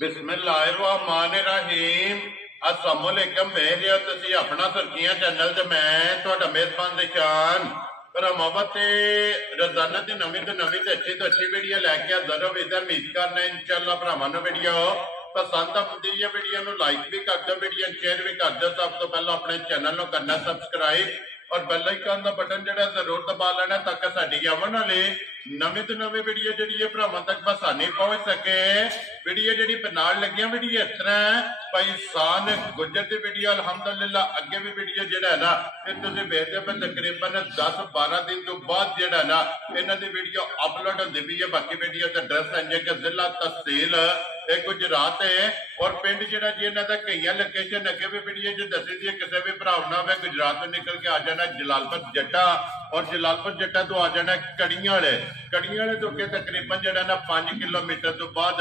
बिस्मिल्लाहिर्रहमानिर्रहीम अस्सलामुअलैकुम मेरे तुसी अपना सुर्खियां चैनल ते मैं तुहाडा मेज़बान निशान रमावत रोजाना की नवी तो अच्छी वीडियो लैके हाजिर हो उम्मीद करना इंशाअल्लाह भरावां नूं वीडियो पसंद आती है। वीडियो लाइक भी कर दो, वीडियो शेयर भी कर दो। सब तो पहले अपने चैनल को करना सब्सक्राइब और बेल आइकन का बटन जो जरूर दबा लेना ताकि साडी आने वाली नवी तो नवी वीडियो जी भरावां तक आसानी पहुंच सके। वीडियो जी नाल लगियां वीडियो इस तरह भाई सान गुजर की वीडियो अलहमदुलिल्लाह अगे भी वीडियो जोड़ा है ना तुम वेखते पे तकरीबन 10-12 दिन तो बाद जोड़ा है ना इन्हों की वीडियो अपलोड होती भी है। बाकी वीडियो का एड्रैस है कि जिला तहसील गुजरात है और पिंड जोड़ा जी इन्हों का कई लोकेशन अगे भी वीडियो जो दसी दी है। किसी भी भरा ना हो गुजरात तो निकल के आ जाना जलालपुर जट्टा और जलालपुर जट्टा तो आ जाना कड़ियां वाले तो अगे तकरीबन जो 5 किलोमीटर तो बाद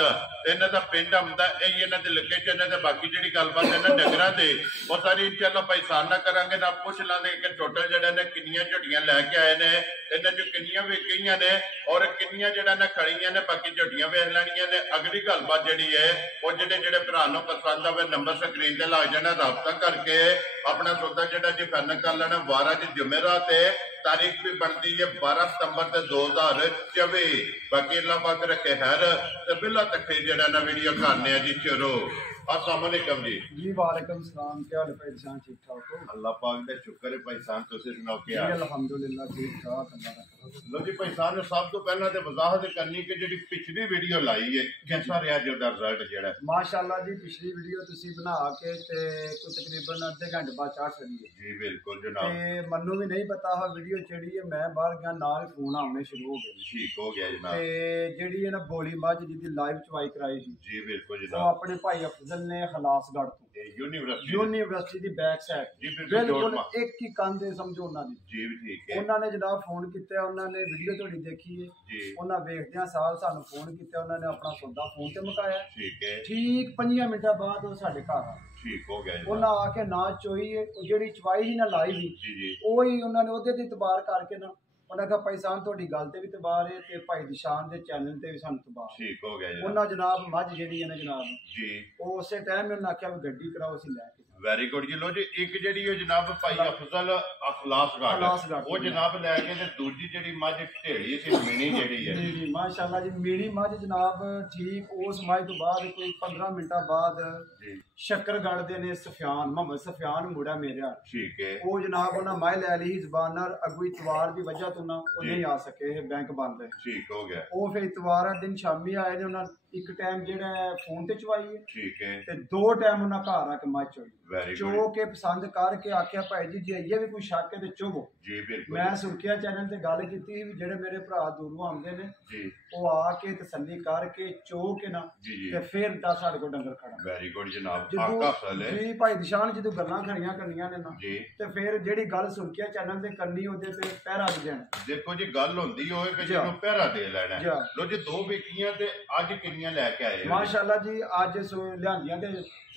इन्हों का पिंड आंदा यही इन्हों की लोकेशन है। बाकी जी गलबात है ना डंगरां दे वो सारी इंशाअल्लाह भाई साना करांगे ना पुछ लांगे कि टोटल जो ने किनियां झोटियां लैके आए ने इन्हों चो किनियां विकियां ने और किनियां जो ने खड़ियां ने। बाकी झोटियां वेख लैनियां ने। अगली गलबात जी है वो जो भरा पसंद आवे नंबर स्क्रीन से लग जाना रबता करके अपना सौदा जो जी फाइनल कर लेना। 12 की जुमेरात है तारीख भी बनती है 12 सितंबर 2024। बाकी अल्लाह पाक रखे खैर ते बिल्ला तक जड़ा ना वीडियो करने जी शुरू। अस्सलाम वालेकुम जी वालेकुम सलाम। क्या हाल है भाई जान? ठीक ठाक हो? अल्लाह पाक दा शुक्र है भाई साहब तुसी सुनाओ क्या जी अल्हम्दुलिल्लाह ठीक ठाक अल्लाह का करम। लो जी भाई साहब ने सब तो पहला ते वजाहत करनी कि जेडी पिछली वीडियो लाई है कैसा रहा जो दा रिजल्ट जेड़ा माशाअल्लाह जी पिछली वीडियो तुसी बना के ते कोई तकरीबन आधे घंटे बाद चाढ़ छड़ी है जी बिल्कुल जनाब। ते मन्नू भी नहीं पता हा वीडियो चढ़ी है मैं बाहर गया नाल फोन आने शुरू हो गए। ठीक हो गया जनाब। ते जेडी है ना बोली मझ जिदी लाइव चवाई कराई थी जी बिल्कुल वो जनाब। अपने भाई अफजल ने खलासगढ़ तो यूनिवर्सिटी दी बैक साइड बिल्कुल एक ही कंध समझो उन्होंने जी ठीक है। उन्होंने जनाब फोन किया उन्होंने वीडियो थोड़ी देखी है उन्होंने वेखदियां साल सानू फोन किया उन्होंने अपना सौदा फोन ते मुकाया। ठीक है। ठीक 5 मिनट बाद वो साडे घर आ ठीक हो गया। उन्हें आके ना चोई जी चवाई ही ना लाई ही वही उन्होंने ओदे दी तबार करके ना उन्हें कहा भाई साहब थोड़ी गल ते भी तबार है ते भाई दिशान दे चैनल ते भी सानू तबार। ठीक हो गया। उन्हें जनाब मझ जी है ना जनाब जी वो उस टाइम उन्हें आख्या भी गड्डी कराओ असीं लैके। वेरी गुड जी। लो जी एक जी जनाब भाई अफजल खलासगढ़ वो जनाब लैके ते दूजी जी मझ ढेड़ी सी मीणी जी है माशाअल्लाह जी मीणी मझ जनाब ठीक उस मझ तो बाद कोई 15 मिनट बाद शक्करगढ़ दे ने सफियान मोहम्मद सफियान मुड़ा मेरे ठीक है वो जनाब उन्हें मैं लै ली जबान अगू इतवार की वजह तो ना वो नहीं आ सके बैंक बंद है। ठीक हो गया। वो फिर इतवार दिन शामी आए ने उन्हें एक टाइम जो फोन ते चवाई है ठीक है ते 2 टाइम उन्हें घर आके मझ चोई चो के पसंद करके आख्या भाई जी जे ये भी कोई शक है तो चोवो जी बिल्कुल। मैं सुर्खिया चैनल ते गल की जेडे मेरे भरा दूरों आते ने वो आके तसल्ली करके चो के ना ते फिर दा साडे कोल डंगर खड़ा। वेरी गुड जनाब। जी भाई दिशान जो गल्लां खड़ियां करनियां ने ना ते फिर जेडी गल सुर्खिया चैनल ते करनी ओदे ते पहरा दे देना। देखो जी गल होंदी होए कि जिन्हों पहरा दे लेना। लो जी 2 विकियां ते अज किनियां लैके आए माशाअल्लाह जी अज लियांदियां ते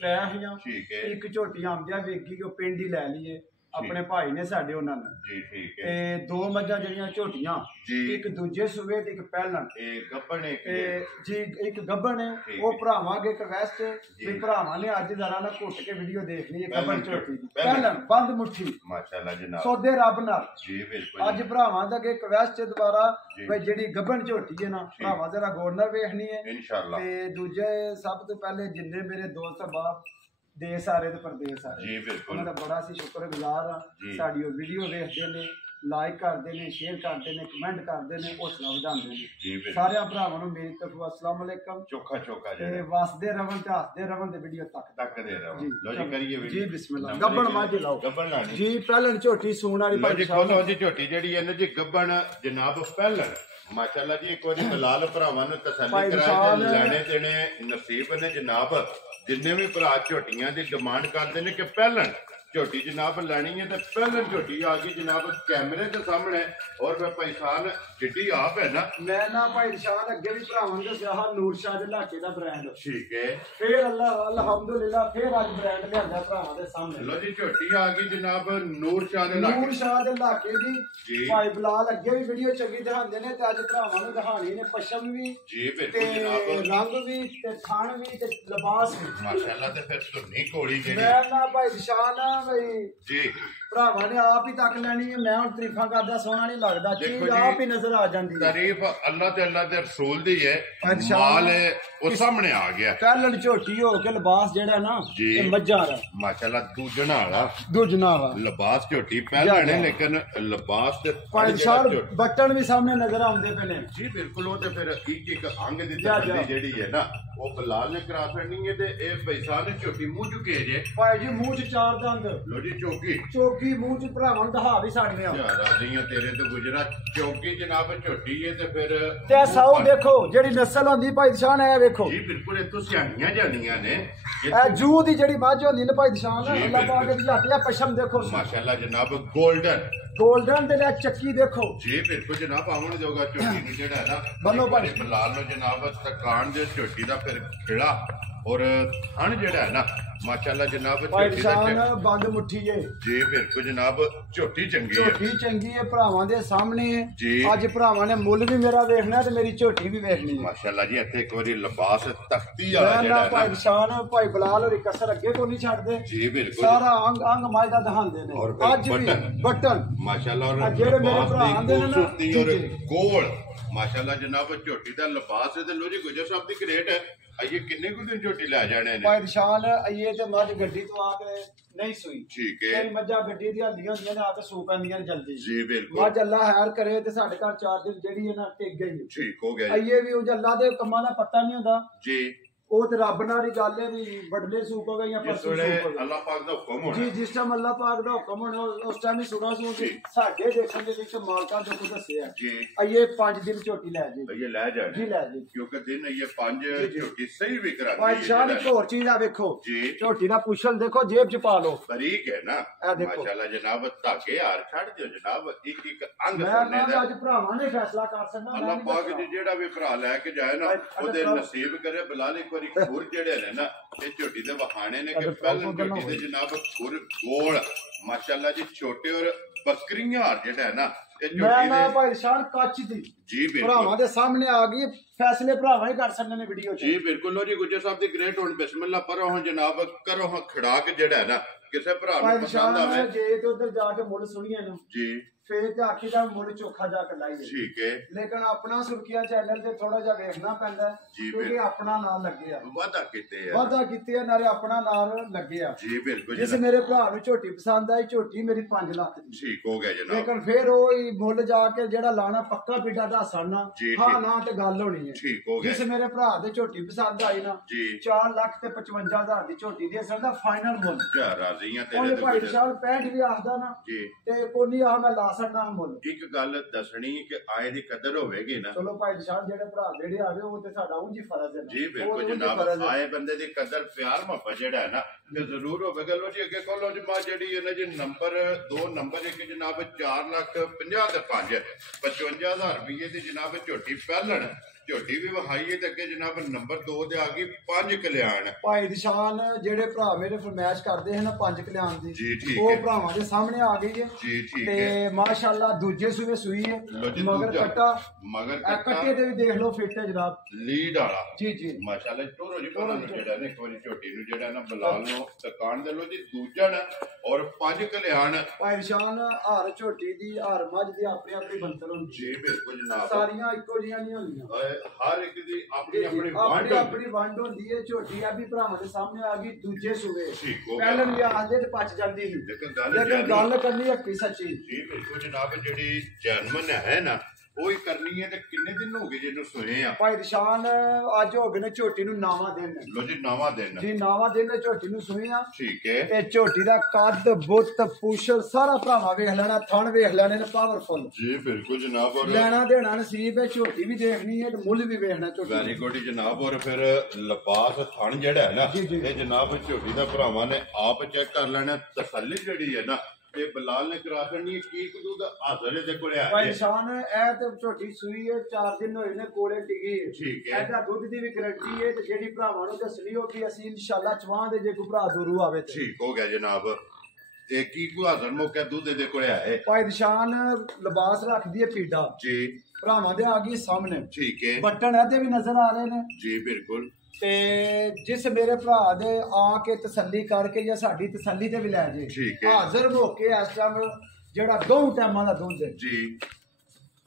3 हियां। ठीक है। एक झोटी आंदियां वेगी ओ पिंड ही लै लीए अपने भाई ने साडे उन्होंने जी ठीक है। 2 मझां जड़ियां झोटियां एक दूजे सूबे ते एक पहलन गब्बन जी एक गब्बन है वो भरावां अगे एक वेस्ट ते भरावां ने अज जरा ना घुट के वीडियो देखनी है गब्बन झोटी दी पहलन बंद मुट्ठी माशाअल्लाह जनाब सौदे रब नाल जी बिल्कुल। अज भरावां दा अगे एक वेस्ट दोबारा भाई जेडी गब्बन झोटी है ना भरावां जरा गौर नाल वेखनी है इंशाअल्लाह। ते दूजे सब तो पहले जिन्ने मेरे दोस्त बाप देश आ रहे परदेश आ रहे जी बिल्कुल उन्होंने बड़ा सी शुक्रगुजार हाँ साड़ी वीडियो देखते हैं लाइक करते हैं शेयर करते हैं कमेंट करते हैं हौसला बढ़ाते हैं सारे भरावां नूं मेरी तरफ अस्सलाम वालेकुम चोखा चोखा जी वसदे रहन ते हसदे रहन ते वीडियो तक दे रहो लो जी करिए जी बिस्मिल्लाह। गब्बन मझ लाओ गब्बन लानी जी पहलन झोटी सूण वाली भाई जी खोलो जी झोटी जेडी है ना जी गब्बन जनाब पहलन माशाअल्लाह जी एक बार बिलाल भरावां नूं तसल्ली कराए ते लैणे देने नसीब ने जनाब जिन्ने भी भरा झोटियां की डिमांड करते हैं कि पहलन झोटी जनाब लैनी है तो पहलन झोटी आ गई जनाब कैमरे के सामने और मैं भाई साहब ਚਿੱਟੀ ਆਪ ਹੈ ਨਾ। ਮੈਂ ਨਾ ਭਾਈ ਨਿਸ਼ਾਨ ਅੱਗੇ ਵੀ ਭਰਾਵਾਂ ਨੂੰ ਦੱਸਿਆ ਹਾਂ ਨੂਰ ਸ਼ਾਹ ਦੇ ਇਲਾਕੇ ਦਾ ਬ੍ਰਾਂਡ। ਠੀਕ ਹੈ। ਫੇਰ ਅਲਹਮਦੁਲਿਲਾ ਫੇਰ ਅੱਜ ਬ੍ਰਾਂਡ ਲਿਆਂਦਾ ਭਰਾਵਾਂ ਦੇ ਸਾਹਮਣੇ। ਲੋ ਜੀ ਝੋਟੀ ਆ ਗਈ ਜਨਾਬ ਨੂਰ ਸ਼ਾਹ ਦੇ ਇਲਾਕੇ। ਨੂਰ ਸ਼ਾਹ ਦੇ ਇਲਾਕੇ ਦੀ ਭਾਈ ਬਲਾਲ ਅੱਗੇ ਵੀ ਵੀਡੀਓ ਚੰਗੀ ਦਿਖਾਉਂਦੇ ਨੇ ਤੇ ਅੱਜ ਭਰਾਵਾਂ ਨੂੰ ਦਿਖਾਣੀ ਨੇ ਪਸ਼ਮ ਵੀ ਜੀ ਬਿਲਕੁਲ ਜਨਾਬ, ਰੰਗ ਵੀ ਤੇ ਥਣ ਵੀ ਤੇ ਲਿਬਾਸ ਵੀ ਮਾਸ਼ਾਅੱਲਾ। ਤੇ ਫਿਰ ਧੁੰਨੀ ਕੋਲੀ ਜਿਹੜੀ ਮੈਂ ਨਾ ਭਾਈ ਨਿਸ਼ਾਨ ਆ ਬਈ ਜੀ ਭਰਾਵਾਂ ਨੇ ਆਪ ਹੀ ਤੱਕ ਲੈਣੀ ਹੈ। ਮੈਂ ਹੁਣ ਤਾਰੀਫਾਂ ਕਰਦਾ ਸੋਹਣਾ ਨਹੀਂ ਲੱਗਦਾ, ਚੀਜ਼ ਆਪ ਹੀ ਨਜ਼ਰ ਆ ਜਾਂਦੀ ਹੈ। ਤਾਰੀਫ ਅੱਲਾਹ ਤੇ ਅੱਲਾਹ ਦੇ ਰਸੂਲ ਦੀ ਹੈ। ਮਾਲ ਉਹ ਸਾਹਮਣੇ ਆ ਗਿਆ। ਕੱਲ੍ਹ ਝੋਟੀ ਹੋ ਕੇ ਲਿਬਾਸ ਜਿਹੜਾ ਨਾ ਇਹ ਮੱਝਾਂ ਦਾ ਮਾਸ਼ਾਅੱਲਾ ਦੂਜਣਾ ਵਾਲਾ ਲਿਬਾਸ ਝੋਟੀ ਪਹਿਲਾਂ ਨੇ, ਲੇਕਿਨ ਲਿਬਾਸ ਤੇ ਬਟਨ ਵੀ ਸਾਹਮਣੇ ਨਜ਼ਰ ਆਉਂਦੇ ਪਏ ਨੇ ਜੀ। ਬਿਲਕੁਲ ਉਹ ਤੇ ਫਿਰ ਇੱਕ ਅੰਗ ਦੀ ਤਸੱਲੀ ਜਿਹੜੀ ਹੈ ਨਾ ਉਹ ਬਲਾਲ ਨੇ ਕਰਾ ਛੱਡਣੀ ਹੈ। ਤੇ ਇਹ ਪੈਸਾ ਨੇ ਝੋਟੀ ਮੂੰਹ ਚੁੱਕੇ ਜੇ ਭਾਈ ਜੀ, ਮੂੰਹ ਚ ਚਾਰ ਦੰਦ। ਲੋ ਜੀ ਚੌਕੀ ਮੂੰਹ ਚ ਭਰਾਵਾਂ ਨੂੰ ਦਿਖਾ ਵੀ ਸਕਦੇ ਆ। ਰਾਜ਼ੀਆਂ ਤੇਰੇ ਤੋਂ ਗੁਜਰਾ ਚੌਕੀ ਜਨਾਬ ਝੋਟੀ ਹੈ। ਤੇ ਫਿਰ ਤੇ ਸਾਊ ਦੇਖੋ ਜਿਹੜੀ ਨਸਲ ਹੁੰਦੀ ਭਾਈ ਨਿਸ਼ਾਨ ਹੈ ਵੇਖੋ ਜੀ। ਬਿਲਕੁਲ ਇੱਥੋਂ ਸਿਆਣੀਆਂ ਜਾਂਦੀਆਂ ਨੇ। ਇਹ ਜੂ ਦੀ ਜਿਹੜੀ ਮੱਝ ਹੁੰਦੀ ਨੇ ਭਾਈ ਨਿਸ਼ਾਨ ਅੱਲਾਹ ਪਾਕ ਦੀ ਝਾਟੀ ਆ। ਪਸ਼ਮ ਦੇਖੋ ਮਾਸ਼ਾਅੱਲਾ ਜਨਾਬ ਗੋਲਡਨ ਦੇ ਨਾਲ ਚੱਕੀ ਦੇਖੋ ਜੀ। ਬਿਲਕੁਲ ਜਨਾਬ ਆਉਣ ਜੋਗਾ ਝੋਟੀ ਨੂੰ ਜਿਹੜਾ ਹੈ ਨਾ ਬੰਨੋ ਭਾਈ ਬਲਾਲ ਨੂੰ ਜਨਾਬ ਤਕਾਨ ਦੇ ਝੋਟੀ ਦਾ ਫਿਰ ਖੇੜਾ ਔਰ ਥਣ ਜਿਹੜਾ ਹੈ ਨਾ ਮਾਸ਼ਾਅੱਲਾ ਜਨਾਬ ਝੋਟੀ ਦਾ ਬੰਦ ਮੁੱਠੀ ਏ ਜੀ। ਬਿਲਕੁਲ ਜਨਾਬ ਝੋਟੀ ਚੰਗੀ ਹੈ ਭਰਾਵਾਂ ਦੇ ਸਾਹਮਣੇ। ਅੱਜ ਭਰਾਵਾਂ ਨੇ ਮੁੱਲ ਵੀ ਮੇਰਾ ਵੇਖਣਾ ਤੇ ਮੇਰੀ ਝੋਟੀ ਵੀ ਵੇਖਣੀ ਹੈ ਮਾਸ਼ਾਅੱਲਾ ਜੀ। ਇੱਥੇ ਇੱਕ ਵਾਰੀ ਲਿਬਾਸ ਤਖਤੀ ਵਾਲਾ ਜਿਹੜਾ ਹੈ ਭਾਈ ਨਿਸ਼ਾਨ ਭਾਈ ਬਲਾਲ ਹੋਰੀ ਕਸਰ ਅੱਗੇ ਕੋ ਨਹੀਂ ਛੱਡਦੇ ਜੀ। ਬਿਲਕੁਲ ਸਾਰਾ ਅੰਗ ਮਾਜ ਦਾ ਦਿਖਾਉਂਦੇ ਨੇ। ਅੱਜ ਵੀ ਬਟਨ ਮਾਸ਼ਾਅੱਲਾ ਔਰ ਜਿਹੜੇ ਮੇਰੇ ਭਰਾ ਆਂਦੇ ਨੇ ਨਾ ਔਰ ਗੋਲ ਮਾਸ਼ਾਅੱਲਾ ਜਨਾਬ ਝੋਟੀ ਦਾ ਲਿਬਾਸ ਤੇ ਲੋ ਜੀ ਗੁਜਰ ਸਾਹਿਬ ਦੀ ਗ੍ਰੇਟ ਹੈ। ਆਈਏ ਕਿੰਨੇ ਕੁ ਦਿਨ ਝੋਟੀ ਲੈ ਜਾਣੇ ਨੇ ਭਾਈ ਨਿਸ਼ਾਨ। ਆਈਏ ਤੇ ਮੱਝ ਗੱਡੀ ਤੋਂ ਆ ਕੇ ਨਹੀਂ ਸੂਈ। ਠੀਕ ਹੈ। ਕਈ ਮੱਝਾਂ ਗੱਡੀ ਦੀਆਂ ਹੱਡੀਆਂ ਹੁੰਦੀਆਂ ਨੇ ਆ ਕੇ ਸੂ ਪੈਂਦੀਆਂ ਜਲਦੀ ਜੀ। ਬਿਲਕੁਲ ਮੱਝ ਅੱਲਾ ਹੈਰ ਕਰੇ ਤੇ ਸਾਡੇ ਘਰ 4 ਦਿਨ ਜਿਹੜੀ ਹੈ ਨਾ ਟਿਕ ਗਈ। ਠੀਕ ਹੋ ਗਿਆ। ਆਈਏ ਵੀ ਉਹ ਅੱਲਾ ਦੇ ਕੰਮਾਂ ਦਾ ਪਤਾ ਨਹੀਂ ਹੁੰਦਾ ਜੀ। ਉਹ ਤੇ ਰੱਬ ਨਾਲ ਹੀ ਗੱਲ ਹੈ ਵੀ ਵੱਡਲੇ ਸੂਪ ਹੋਗਾ ਜਾਂ ਪਰਸੋਂ ਸੂਪ ਹੋਗਾ। ਅੱਲਾਹ ਪਾਕ ਦਾ ਹੁਕਮ ਹੋਣਾ ਜੀ। ਜਿਸ ਟਾਈਮ ਅੱਲਾਹ ਪਾਕ ਦਾ ਹੁਕਮ ਹੋਣਾ ਉਸ ਟਾਈਮ ਹੀ ਸੁਣਾ ਸੂ ਸਾਡੇ ਦੇਖਣ ਦੇ ਵਿੱਚ ਮਾਲਕਾਂ ਜੋ ਕੁਝ ਦੱਸਿਆ ਜੀ। ਆਈਏ 5 ਦਿਨ ਝੋਟੀ ਲੈ ਜੀ। ਆਈਏ ਲੈ ਜਾ ਜੀ ਲੈ ਜੀ ਕਿਉਂਕਿ ਦਿਨ ਇਹ 5 ਝੋਟੀ ਸਹੀ ਵੀ ਕਰਾਂਦੀ ਭਾਈ ਸ਼ਾਨ ਇੱਕ ਹੋਰ ਚੀਜ਼ ਆ ਵੇਖੋ ਜੀ। ਝੋਟੀ ਦਾ ਪੁੱਛਲ ਦੇਖੋ ਜੇਬ ਚ ਪਾ ਲਓ ਬਰੀਕ ਹੈ ਨਾ ਮਾਸ਼ਾਅੱਲਾ ਜਨਾਬ। ਧਾਗੇ ਹਾਰ ਛੱਡ ਦਿਓ ਜਨਾਬ। ਇੱਕ ਅੰਗ ਸੋਨੇ ਦਾ ਅੱਜ ਭਰਾਵਾਂ ਨੇ ਫੈਸਲਾ ਕਰ ਸਕਦਾ। ਅੱਲਾਹ ਪਾਕ ਜੀ ਜਿਹੜਾ ਵੀ ਭਰਾ ਲੈ ਕੇ ਜਾਏ ਨਾ ਉਹਦੇ ਨਸੀਬ ਕਰੇ ਬਲਾਲ ਇੱਕ ਵਾਰੀ ਖੁਰ ਜਿਹੜੇ ਨੇ ਨਾ ਇਹ ਝੋਟੀ ਦੇ ਵਹਾਣੇ ਨੇ ਕਿ ਪਹਿਲਾਂ ਝੋਟੀ ਦੇ ਜਨਾਬ ਖੁਰ ਗੋਲ ਮਾਸ਼ਾਅੱਲਾ ਜੀ ਛੋਟੇ ਔਰ ਬੱਕਰੀਆਂ ਹਾਰ ਜਿਹੜਾ ਹੈ ਨਾ ਇਹ ਝੋਟੀ ਦੇ ਭਾਈ ਸ਼ਾਨ ਕੱਚ ਦੀ ਜੀ। ਬਿਲਕੁਲ ਭਰਾਵਾਂ ਦੇ ਸਾਹਮਣੇ ਆ ਗਈ। ਫੈਸਲੇ ਭਰਾਵਾਂ ਹੀ ਕਰ ਸਕਦੇ ਨੇ ਵੀਡੀਓ ਚ ਜੀ। ਬਿਲਕੁਲ ਲੋ ਜੀ ਗੁਜਰ ਸਾਹਿਬ ਦੀ ਗ੍ਰੇਟ ਹੁਣ ਬਿਸਮਿਲ੍ਲਾ ਪਰੋ ਹੁਣ ਜਨਾਬ ਕਰੋ ਹਾਂ ਖੜਾਕ ਜਿਹੜਾ ਹੈ ਨਾ ਕਿਸੇ ਭਰਾ ਨੂੰ ਪਸੰਦ ਆਵੇ ਜੇ ਤੇ ਉਧਰ ਜਾ ਕੇ ਮੁੱਲ ਸੁਣੀਏ ਨਾ ਜੀ ਫੇਰ ਤੇ ਆਖੀ ਦਾ ਮੁੱਲ ਚੋਖਾ ਜਾ ਕੇ ਲਾਈਏ। ਠੀਕ ਹੈ। ਲੇਕਿਨ ਆਪਣਾ ਸੁਰਖੀਆਂ ਚੈਨਲ ਤੇ ਥੋੜਾ ਜਿਹਾ ਵੇਖਣਾ ਪੈਂਦਾ ਕਿਉਂਕਿ ਆਪਣਾ ਨਾਮ ਲੱਗਿਆ ਵਾਦਾ ਕੀਤੇ ਆ ਨਾਲੇ ਆਪਣਾ ਨਾਮ ਲੱਗਿਆ ਜੀ। ਬਿਲਕੁਲ ਜਿਸ ਮੇਰੇ ਭਰਾ ਨੂੰ ਝੋਟੀ ਪਸੰਦ ਆਈ ਝੋਟੀ ਮੇਰੀ 5 ਲੱਖ ਦੀ। ਠੀਕ ਹੋ ਗਿਆ ਜਨਾਬ। ਲੇਕਿਨ ਫੇਰ ਉਹ ਹੀ ਮੁੱਲ ਜਾ ਕੇ ਜਿਹੜਾ ਲਾਣਾ ਪੱਕਾ ਪੀਡਾ ਦਾ ਹਸਣਾ ਹਾਂ ਨਾ ਤੇ ਗੱਲ ਹੋਣੀ ਹੈ। ਠੀਕ ਹੋ ਗਿਆ। ਜਿਸ ਮੇਰੇ ਭਰਾ ਦੇ ਝੋਟੀ ਪਸੰਦ ਆਈ ਨਾ 4 ਲੱਖ ਤੇ 55 ਹਜ਼ਾਰ ਦੀ ਝੋਟੀ ਦੇ ਅਸਲ ਦਾ ਫਾਈਨਲ ਮੁੱਲ ਰਾਜ਼ੀਆਂ ਤੇਰੇ ਤੇ ਭਾਈ ਵਿਸ਼ਾਲ 65 ਵੀ ਆਖਦਾ ਨਾ ਤੇ ਕੋਨੀ ਆ ਮੈਂ ਲਾ ਸਕਦਾ ਮੁੱਲ। ਇੱਕ ਗੱਲ ਦੱਸਣੀ ਕਿ ਆਏ ਦੀ ਕਦਰ ਹੋਵੇਗੀ ਨਾ। ਚਲੋ ਭਾਈ ਨਿਸ਼ਾਨ ਜਿਹੜੇ ਭਰਾ ਜਿਹੜੇ ਆਵੇ ਉਹ ਤੇ ਸਾਡਾ ਉਂਝ ਹੀ ਫਰਜ਼ ਹੈ ਜੀ। ਬਿਲਕੁਲ ਜਨਾਬ ਆਏ ਬੰਦੇ ਦੀ ਕਦਰ ਪਿਆਰ ਮੁਹੱਬਤ ਜਿਹੜਾ ਹੈ ਨਾ ਤੇ ਜ਼ਰੂਰ ਹੋਵੇਗਾ। ਲੋ ਜੀ ਅੱਗੇ ਕੋਲੋਂ ਜੀ ਮਾ ਜਿਹੜੀ ਹੈ ਨਾ ਜੀ ਨੰਬਰ 2 ਨੰਬਰ ਇੱਕ ਜਨਾਬ 4,50,000 ਤੇ 55,000 ਰੁਪਏ ਦੀ ਜਨਾਬ ਝੋਟੀ ਪਹਿਲਣ ਝੋਟੀ ਵੀ ਵਹਾਈਏ ਤੇ ਅੱਗੇ ਜਨਾਬ ਨੰਬਰ 2 ਤੇ ਆ ਗਈ 5 ਕਲਿਆਣ। ਭਾਈ ਨਿਸ਼ਾਨ ਜਿਹੜੇ ਭਰਾ ਮੇਰੇ ਫਰਮਾਇਸ਼ ਕਰਦੇ ਹਨ 5 ਕਲਿਆਣ ਦੀ ਜੀ। ਠੀਕ ਉਹ ਭਰਾਵਾਂ ਦੇ ਸਾਹਮਣੇ ਆ ਗਈ ਹੈ ਜੀ। ਠੀਕ ਤੇ ਮਾਸ਼ਾਅੱਲਾ ਦੂਜੇ ਸੂਏ ਸੂਈ ਹੈ ਮਗਰ ਕੱਟੇ ਤੇ ਵੀ ਦੇਖ ਲਓ ਫਿੱਟ ਹੈ ਜਨਾਬ ਲੀਡ ਵਾਲਾ ਜੀ। ਮਾਸ਼ਾਅੱਲਾ ਟੋਰੋ ਜੀ ਟੋਰੋ ਜਿਹੜਾ ਨੇ ਇੱਕ ਵਾਰੀ ਝੋਟੀ ਨੂੰ ਜਿਹੜਾ ਨਾ ਬਲਾਲ ਨੂੰ ਤਕਾਨ ਦੇ ਲੋ ਜੀ ਦੂਜਣ ਔਰ 5 ਕਲਿਆਣ। ਭਾਈ ਨਿਸ਼ਾਨ ਹਰ ਝੋਟੀ ਦੀ ਹਰ ਮੱਝ ਦੀ ਆਪਣੀ ਆਪਣੀ ਬੰਤਰ ਹੁੰਦੀ ਜੀ। ਬਿਲਕੁਲ ਜਨਾਬ ਸਾਰੀਆਂ ਇੱਕੋ ਜਿਹੀਆਂ ਨਹੀਂ ਹੁੰਦੀਆਂ। ਹਰ ਇੱਕ ਦੀ ਆਪਣੀ ਵੰਡ ਹੁੰਦੀ ਹੈ। ਝੋਟੀ ਆ ਵੀ ਭਰਾਵਾਂ ਦੇ ਸਾਹਮਣੇ ਆ ਗਈ ਦੂਜੇ ਸੂਏ ਪਹਿਲਾਂ ਵੀ ਆਜੇ ਤੇ ਪਚ ਜਾਂਦੀ ਸੀ ਲੇਕਿਨ ਗੱਲ ਕਰਨੀ ਹੱਕੀ ਸੱਚੀ ਜੀ। ਬਿਲਕੁਲ ਜਨਾਬ ਜਿਹੜੀ ਜਨਮਨ ਹੈ ਨਾ ਉਹ ਹੀ ਕਰਨੀ ਹੈ ਤੇ ਕਿੰਨੇ ਦਿਨ ਹੋ ਗਏ ਜਿਹਨੂੰ ਸੁਣੇ ਆ ਭਾਈ ਨਿਸ਼ਾਨ ਅੱਜ ਹੋ ਗਏ ਨੇ ਝੋਟੀ ਨੂੰ ਨਾਵਾਂ ਦਿਨ। ਲੋ ਜੀ ਨਾਵਾਂ ਦਿਨ ਜੀ ਨਾਵਾਂ ਦਿਨ ਝੋਟੀ ਨੂੰ ਸੁਣਿਆ। ਠੀਕ ਹੈ। ਤੇ ਝੋਟੀ ਦਾ ਕੱਦ ਬੁੱਤ ਪੁਸ਼ਲ ਸਾਰਾ ਭਰਾਵਾਂ ਵੇਖ ਲੈਣਾ ਥਣ ਵੇਖ ਲੈਣੇ ਨੇ ਪਾਵਰਫੁਲ ਜੀ। ਬਿਲਕੁਲ ਜਨਾਬ ਔਰ ਲੈਣਾ ਦੇਣਾ ਨਸੀਬ ਹੈ। ਝੋਟੀ ਵੀ ਦੇਖਣੀ ਹੈ ਤੇ ਮੁੱਲ ਵੀ ਵੇਖਣਾ ਝੋਟੀ ਵੈਰੀ ਗੁੱਡ ਜਨਾਬ। ਔਰ ਫਿਰ ਲਿਬਾਸ ਥਣ ਜਿਹੜਾ ਹੈ ਨਾ ਇਹ ਜਨਾਬ ਝੋਟੀ ਦਾ ਭਰਾਵਾਂ ਨੇ ਆਪ ਚੈੱਕ ਕਰ ਲੈਣਾ। ਤਸੱਲੀ ਜਿਹੜੀ ਹੈ ਨਾ ਤੇ ਬਲਾਲ ਨੇ ਕਰਾ ਦੇਣੀ ਹੈ ਕੀ ਦੁੱਧ ਹਾਜ਼ਰ ਇਹਦੇ ਕੋਲੇ ਆ ਭਾਈ ਸ਼ਾਨ ਇਹ ਤੇ ਝੋਟੀ ਸੂਈ ਹੈ 4 ਦਿਨ ਹੋਏ ਨੇ ਕੋਲੇ ਟਿਕੀ ਹੈ ਠੀਕ ਹੈ ਇਹਦਾ ਦੁੱਧ ਦੀ ਵੀ ਗਾਰੰਟੀ ਹੈ ਤੇ ਜਿਹੜੀ ਭਰਾਵਾਂ ਨੂੰ ਦੱਸਣੀ ਹੋ ਕਿ ਅਸੀਂ ਇਨਸ਼ਾਅੱਲਾ ਚਵਾਂ ਦੇ ਜੇ ਕੋਈ ਭਰਾ ਦੂਰੂ ਆਵੇ ਤੇ ਠੀਕ ਹੋ ਗਿਆ ਜਨਾਬ ਤੇ ਕੀ ਕੋ ਹਾਜ਼ਰ ਮੌਕੇ ਦੁੱਧ ਇਹਦੇ ਕੋਲੇ ਆਏ ਭਾਈ ਨਿਸ਼ਾਨ ਲਿਬਾਸ ਰੱਖਦੀ ਹੈ ਪੀੜਾ ਜੀ ਭਰਾਵਾਂ ਦੇ ਆ ਗਈ ਸਾਹਮਣੇ ਠੀਕ ਹੈ ਬਟਨ ਇਹਦੇ ਵੀ ਨਜ਼ਰ ਆ ਰਹੇ ਨੇ ਜੀ ਬਿਲਕੁਲ ਤੇ ਜਿਸ ਮੇਰੇ ਭਰਾ ਦੇ ਆ ਕੇ ਤਸੱਲੀ ਕਰਕੇ ਜਾਂ ਸਾਡੀ ਤਸੱਲੀ ਤੇ ਵੀ ਲੈ ਜੇ ਠੀਕ ਹੈ ਹਾਜ਼ਰ ਹੋ ਕੇ ਇਸ ਟਾਈਮ ਜਿਹੜਾ 2 ਟਾਈਮਾਂ ਦਾ ਦੁੱਧ ਹੈ ਜੀ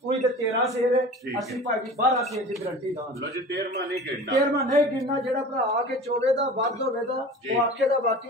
ਕੋਈ ਤੇ 13 ਸੇਰ ਹੈ ਅਸੀਂ ਭਾਈ ਜੀ 12 ਸੇਰ ਦੀ ਗਾਰੰਟੀ ਦਾਂ ਲੋ ਜੀ 13ਵਾਂ ਨਹੀਂ ਗਿਣਨਾ 13ਵਾਂ ਨਹੀਂ ਗਿਣਨਾ ਜਿਹੜਾ ਭਰਾ ਆ ਕੇ ਚੋਵੇ ਦਾ ਵੱਧ ਹੋਵੇ ਦਾ ਉਹ ਆਖੇ ਦਾ ਬਾਕੀ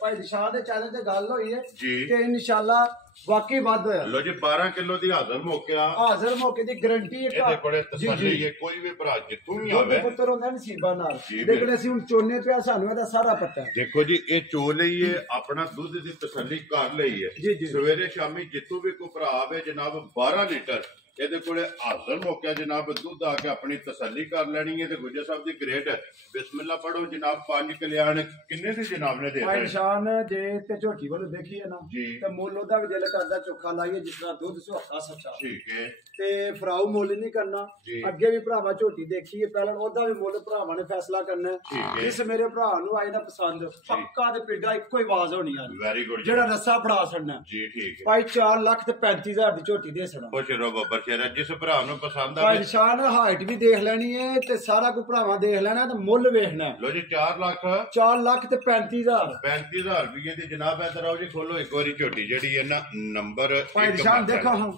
ਭਾਈ ਦਿਸ਼ਾ ਦੇ ਚੈਨਲ ਤੇ ਗੱਲ ਹੋਈ ਹੈ ਤੇ ਇਨਸ਼ਾਅੱਲਾ ਵਾਕਈ ਵੱਧ ਹੋਇਆ ਲੋ ਜੀ 12 ਕਿਲੋ ਦੀ ਹਾਜ਼ਰ ਮੌਕਿਆ ਹਾਜ਼ਰ ਮੌਕੇ ਦੀ ਗਾਰੰਟੀ ਹੈ ਇਹਦੇ ਕੋਲੇ ਤਸੱਲੀ ਹੈ ਕੋਈ ਵੀ ਭਰਾ ਜਿੱਥੋਂ ਵੀ ਆਵੇ ਪੁੱਤਰ ਹੁੰਦਾ ਨਸੀਬਾਂ ਨਾਲ ਲੇਕਿਨ ਅਸੀਂ ਹੁਣ ਚੋਨੇ ਪਿਆ ਸਾਨੂੰ ਇਹਦਾ ਸਾਰਾ ਪਤਾ ਹੈ ਦੇਖੋ ਜੀ ਇਹ ਚੋ ਲਈ ਹੈ ਆਪਣਾ ਦੁੱਧ ਦੀ ਤਸੱਲੀ ਕਰ ਲਈ ਹੈ ਸਵੇਰੇ ਸ਼ਾਮੀ ਜਿੱਥੋਂ ਵੀ ਕੋਈ ਭਰਾ ਆਵੇ ਜਨਾਬ 12 ਲੀਟਰ ਇਹਦੇ ਕੋਲੇ ਹਾਜ਼ਰ ਮੌਕਿਆ ਜਨਾਬ ਦੁੱਧ ਆ ਕੇ ਆਪਣੀ ਤਸੱਲੀ ਕਰ ਲੈਣੀ ਹੈ ਤੇ ਗੁਜਰ ਸਾਹਿਬ ਦੀ ਗ੍ਰੇਟ ਬਿਸਮਿਲ੍ਲਾ ਪੜੋ ਜਨਾਬ 5 ਕਲਿਆਣ ਕਿੰਨੇ ਦੀ ਜਨਾਬ ਨੇ ਦੇ ਦਿੱਤੇ ਨਿਸ਼ਾਨ ਜੇ ਤੇ ਝੋਟੀ ਵੱਲ ਦੇਖੀਏ ਨਾ ਤੇ ਮੁੱਲ ਉਹਦਾ ਵੀ ਦਿਲ ਕਰਦਾ ਚੋਖਾ ਲਾਈਏ ਜਿਸ ਤਰ੍ਹਾਂ ਦੁੱਧ ਸੁਹਾਗਾ ਸੱਚਾ ਠੀਕ ਹੈ ਤੇ ਫਰਾਉ ਮੁੱਲ ਨਹੀਂ ਕਰਨਾ ਅੱਗੇ ਵੀ ਭਰਾਵਾ ਝੋਟੀ ਦੇਖੀਏ ਪਹਿਲਾਂ ਉਹਦਾ ਵੀ ਮੁੱਲ ਭਰਾਵਾਂ ਨੇ ਫੈਸਲਾ ਕਰਨਾ ਜਿਸ ਮੇਰੇ ਭਰਾ ਨੂੰ ਆਏ ਦਾ ਪਸੰਦ ਪੱਕਾ ਤੇ ਪਿੱਡਾ ਇੱਕੋ ਹੀ ਆਵਾਜ਼ ਹੋਣੀ ਆ ਵੈਰੀ ਗੁੱਡ ਜਿਹੜਾ ਰੱਸਾ ਫੜਾ ਛੱਡਣਾ ਜੀ ਠੀਕ ਹੈ ਭਾਈ 4 ਲੱਖ ਤੇ 35,000 ਦੀ ਝੋਟੀ ਦੇ ਛੜਾ ਖੁਸ਼ ਰਹੋ ਬੱਬਰ ਸ਼ੇਰਾ ਜਿਸ ਭਰਾ ਨੂੰ ਪਸੰਦ ਭਾਈ ਨਿਸ਼ਾਨ ਹਾਈਟ ਵੀ ਦੇਖ ਲੈਣੀ ਹੈ ਤੇ ਸਾਰਾ ਕੁਝ ਭਰਾਵਾਂ ਦੇਖ ਲੈਣਾ ਤੇ ਮੁੱਲ ਵੇਖਣਾ ਲੋ ਜੀ 4 ਲੱਖ 4 ਲੱਖ ਤੇ 35,000 35,000 ਰੁਪਏ ਦੀ ਜਨਾਬ ਇੱਧਰ ਆਓ ਜੀ ਖੋਲੋ ਇੱਕ ਵਾਰੀ ਝੋਟੀ ਜਿਹੜੀ ਹੈ ਨਾ ਨੰਬਰ ਭਾਈ ਨਿਸ਼ਾਨ ਦੇਖੋ ਹਾਂ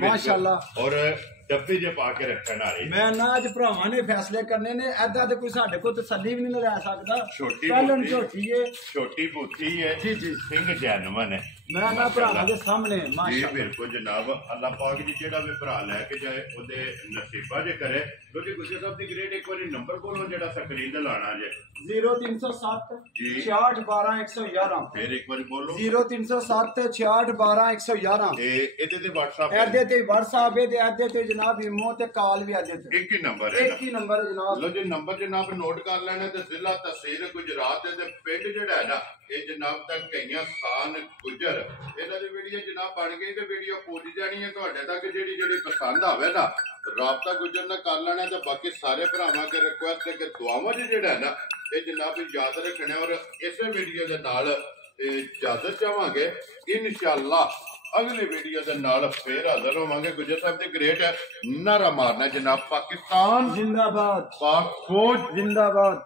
ਮਾਸ਼ਾਅੱਲਾ ਔਰ ਡੱਬੇ ਜੇ ਪਾ ਕੇ ਰੱਖਣ ਵਾਲੀ ਮੈਂ ਨਾ ਅੱਜ ਭਰਾਵਾਂ ਨੇ ਫੈਸਲੇ ਕਰਨੇ ਨੇ ਐਦਾਂ ਤੇ ਕੋਈ ਸਾਡੇ ਕੋਲ ਤਸੱਲੀ ਵੀ ਨਹੀਂ ਲੈ ਸਕਦਾ ਛੋਟੀ ਝੋਟੀ ਹੈ ਛੋਟੀ ਬੁੱਥੀ ਹੈ ਜੀ ਸਿੰਘ ਜੈਨਮਨ ਹੈ ਮੈਂ ਨਾ ਭਰਾਵਾਂ ਦੇ ਸਾਹਮਣੇ ਮਾਸ਼ਾਅੱਲਾ ਜੀ ਬਿਲਕੁਲ ਜਨਾਬ ਅੱਲਾਹ ਪਾਕ ਜੀ ਜਿਹੜਾ ਵੀ ਭਰਾ ਲੈ ਕੇ ਜਾਏ ਉਹਦੇ ਨਸੀਬਾਂ ਜੇ ਕਰੇ ਕਿਉਂਕਿ ਗੁਜਰ ਸਾਹਿਬ ਦੀ ਗ੍ਰੇਡ ਇੱਕ ਵਾਰੀ ਨੰਬਰ ਬੋਲੋ ਜਿਹੜਾ ਸਕਰੀਨ ਤੇ ਲਾਣਾ ਜੇ 0307 6612 111 ਫਿਰ ਇੱਕ ਵਾਰੀ ਬੋਲੋ 0307 6612 111 ਤੇ ਇਹਦੇ ਤੇ WhatsApp ਇਹਦੇ ਤੇ WhatsApp ਤੇ ਇਹਦੇ ਤੇ ਜਨਾਬ ਇਮੋ ਤੇ ਕਾਲ ਵੀ ਇਹਦੇ ਤੇ ਇੱਕ ਹੀ ਨੰਬਰ ਹੈ ਜਨਾਬ ਲੋ ਜੀ ਨੰਬਰ ਜਨਾਬ ਨੋਟ ਕਰ ਲੈਣਾ ਤੇ ਜ਼ਿਲ੍ਹਾ ਤਹਿਸੀਲ ਗੁਜਰਾਤ ਦੇ ਪਿੰਡ ਜਿਹੜਾ ਹੈ ਨਾ ਇਹ ਜਨਾਬ ਤੱਕ ਕਈਆਂ ਸਾਨ ਗੁਜਰ ਇਹਨਾਂ ਦੀ ਵੀਡੀਓ ਜਨਾਬ ਬਣ ਗਈ ਤੇ ਵੀਡੀਓ ਪਹੁੰਚ ਜਾਣੀ ਹੈ ਤੁਹਾਡੇ ਤੱਕ ਜਿਹੜੀ ਪਸੰਦ ਆਵੇ ਨਾ ਰਾਬਤਾ ਗੁਜਰ ਨਾਲ ਕਰ ਲੈਣਾ ਤੇ ਬਾਕੀ ਸਾਰੇ ਭਰਾਵਾਂ ਕੇ ਰਿਕੁਐਸਟ ਹੈ ਕਿ ਦੁਆਵਾਂ ਜਿਹੜਾ ਹੈ ਨਾ ਇਹ ਜਨਾਬ ਯਾਦ ਰੱਖਣਾ ਔਰ ਇਸੇ ਵੀਡੀਓ ਦੇ ਨਾਲ ਇਜਾਜ਼ਤ ਚਾਹਾਂਗੇ ਇਨਸ਼ਾਅੱਲਾ ਅਗਲੀ ਵੀਡੀਓ ਦੇ ਨਾਲ ਫੇਰ ਹਾਜ਼ਰ ਹੋਵਾਂਗੇ ਗੁਜਰ ਸਾਹਿਬ ਦੀ ਗ੍ਰੇਟ ਨਾਰਾ ਮਾਰਨਾ ਜਨਾਬ ਪਾਕਿਸਤਾਨ ਜ਼ਿੰਦਾਬਾਦ ਪਾਕ ਫੌਜ ਜ਼ਿੰਦਾਬਾਦ